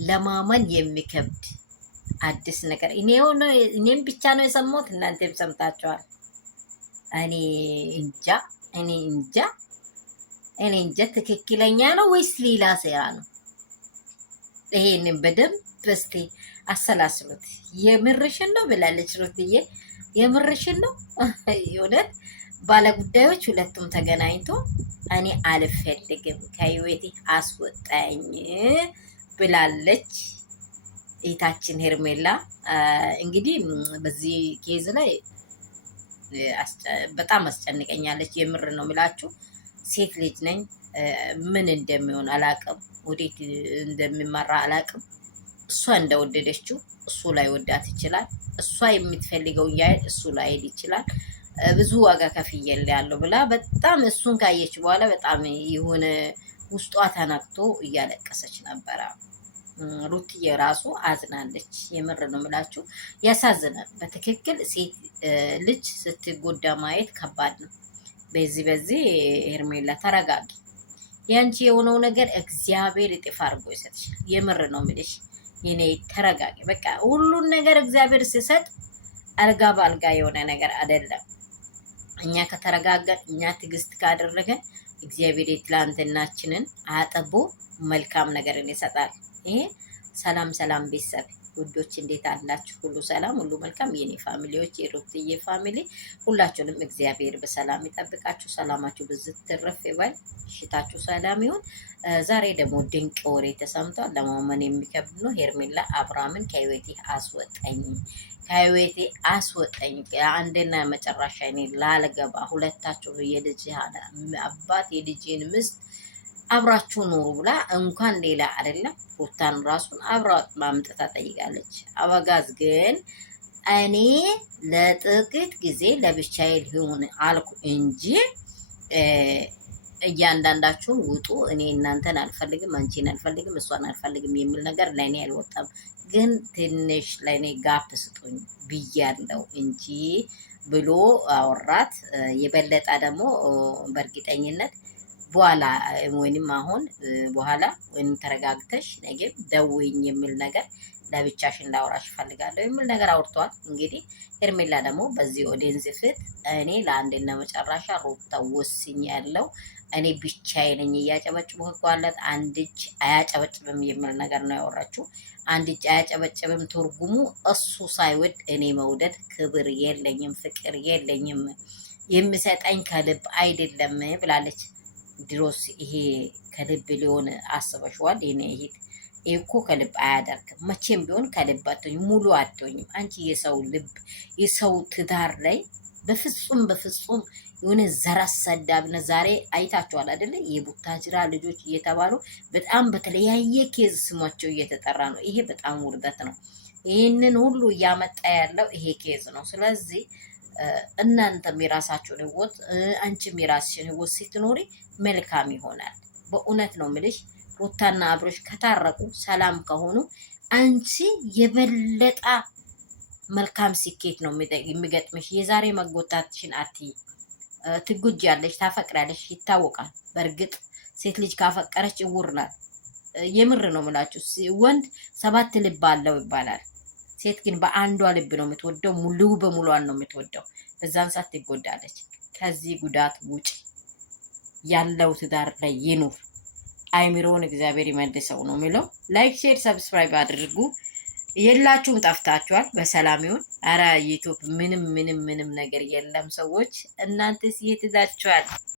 ለማመን የሚከብድ አዲስ ነገር እኔም ብቻ ነው የሰማሁት፣ እናንተም ሰምታችኋል። እኔ እንጃ ትክክለኛ ነው ወይስ ሌላ ሴራ ነው? ይሄንን በደንብ እስቲ አሰላስሉት። የምርሽን ነው ብላለች ሩትዬ፣ የምርሽን ነው እውነት። ባለጉዳዮች ሁለቱም ተገናኝቶ እኔ አልፈልግም ከህይወቴ አስወጣኝ ብላለች እህታችን ሄርሜላ። እንግዲህ በዚህ ኬዝ ላይ በጣም አስጨንቀኛለች። የምር ነው የምላችሁ። ሴት ልጅ ነኝ፣ ምን እንደሚሆን አላቅም፣ ወዴት እንደሚመራ አላቅም። እሷ እንደወደደችው እሱ ላይ ወዳት ይችላል። እሷ የምትፈልገው ያህል እሱ ላይ ሄድ ይችላል። ብዙ ዋጋ ከፍያለሁ ብላ በጣም እሱን ካየች በኋላ በጣም የሆነ ውስጧ ተነክቶ እያለቀሰች ነበረ። ሩትዬ ራሱ አዝናለች። የምር ነው የምላችሁ፣ ያሳዝናል በትክክል። ሴት ልጅ ስትጎዳ ማየት ከባድ ነው። በዚህ ሄርሜላ ተረጋጊ። ያንቺ የሆነው ነገር እግዚአብሔር እጥፍ አድርጎ ይሰጥሻል። የምር ነው የምልሽ የኔ ተረጋጊ። በቃ ሁሉን ነገር እግዚአብሔር ሲሰጥ አልጋ በአልጋ የሆነ ነገር አይደለም። እኛ ከተረጋጋን፣ እኛ ትዕግስት ካደረገን እግዚአብሔር የትላንትናችንን አጥቦ መልካም ነገርን ይሰጣል። ይሄ ሰላም ቤተሰብ ውዶች እንዴት አላችሁ? ሁሉ ሰላም፣ ሁሉ መልካም። የኔ ፋሚሊዎች፣ የሩትዬ ፋሚሊ ሁላችሁንም እግዚአብሔር በሰላም ይጠብቃችሁ። ሰላማችሁ ብዝት ትረፍ ይበል። ሽታችሁ ሰላም ይሁን። ዛሬ ደግሞ ድንቅ ወሬ ተሰምቷል። ለማመን የሚከብድ ነው። ሄርሜላ አብርሃምን ከህይወቴ አስወጣኝ አንድና መጨረሻ እኔ ላልገባ፣ ሁለታችሁ የልጅ አባት የልጅን ምስት አብራችሁ ኑሩ ብላ እንኳን ሌላ አይደለም ሩታን ራሱን አብራ ማምጣታ ጠይቃለች። አበጋዝ ግን እኔ ለጥቂት ጊዜ ለብቻዬ ልሁን አልኩ እንጂ እያንዳንዳችሁን ውጡ፣ እኔ እናንተን አልፈልግም፣ አንቺን አልፈልግም፣ እሷን አልፈልግም የሚል ነገር ለእኔ አልወጣም። ግን ትንሽ ለእኔ ጋፕ ስጡኝ ብያለው እንጂ ብሎ አወራት። የበለጠ ደግሞ በእርግጠኝነት በኋላ ወይንም አሁን በኋላ ወይንም ተረጋግተሽ ነገም ደውይኝ የሚል ነገር ለብቻሽ እንዳወራሽ እፈልጋለሁ የሚል ነገር አውርቷል። እንግዲህ ሄርሜላ ደግሞ በዚህ ኦዲየንስ ፊት እኔ ለአንዴና መጨረሻ ሩታ ወስኛለሁ፣ እኔ ብቻዬ ነኝ እያጨበጭቡ ህጓለት፣ አንድ እጅ አያጨበጭብም የሚል ነገር ነው ያወራችው። አንድ እጅ አያጨበጭብም ትርጉሙ እሱ ሳይወድ እኔ መውደድ ክብር የለኝም፣ ፍቅር የለኝም፣ የሚሰጠኝ ከልብ አይደለም ብላለች። ድሮስ ይሄ ከልብ ሊሆን አስበሽዋል? ይሄ እኮ ከልብ አያደርግም። መቼም ቢሆን ከልብ አትሆኝም፣ ሙሉ አትሆኝም። አንቺ የሰው ልብ የሰው ትዳር ላይ በፍጹም የሆነ ዘራስ ሰዳብነት ዛሬ አይታችኋል አይደለ? የቡታጅራ ልጆች እየተባሉ በጣም በተለያየ ኬዝ ስማቸው እየተጠራ ነው። ይሄ በጣም ውርደት ነው። ይህንን ሁሉ እያመጣ ያለው ይሄ ኬዝ ነው። ስለዚህ እናንተም የራሳችሁን ህይወት አንቺም የራስሽን ህይወት ስትኖሪ መልካም ይሆናል። በእውነት ነው ምልሽ። ሩታና አብሮሽ ከታረቁ ሰላም ከሆኑ አንቺ የበለጠ መልካም ስኬት ነው የሚገጥምሽ። የዛሬ መጎታትሽን አትይ። ትጎጃለሽ፣ ታፈቅራለሽ፣ ይታወቃል። በእርግጥ ሴት ልጅ ካፈቀረች እውር ናት። የምር ነው ምላችሁ። ወንድ 7 ልብ አለው ይባላል። ሴት ግን በአንዷ ልብ ነው የምትወደው፣ ሙሉ በሙሏን ነው የምትወደው። በዛን ሰዓት ትጎዳለች። ከዚህ ጉዳት ውጪ ያለው ትዳር ላይ ይኑር። አይምሮውን እግዚአብሔር ይመልሰው ነው የሚለው። ላይክ፣ ሼር፣ ሰብስክራይብ አድርጉ። የላችሁም ጠፍታችኋል። በሰላም ይሁን። አረ ዩቲዩብ ምንም ነገር የለም። ሰዎች እናንተስ የት ሄዳችኋል?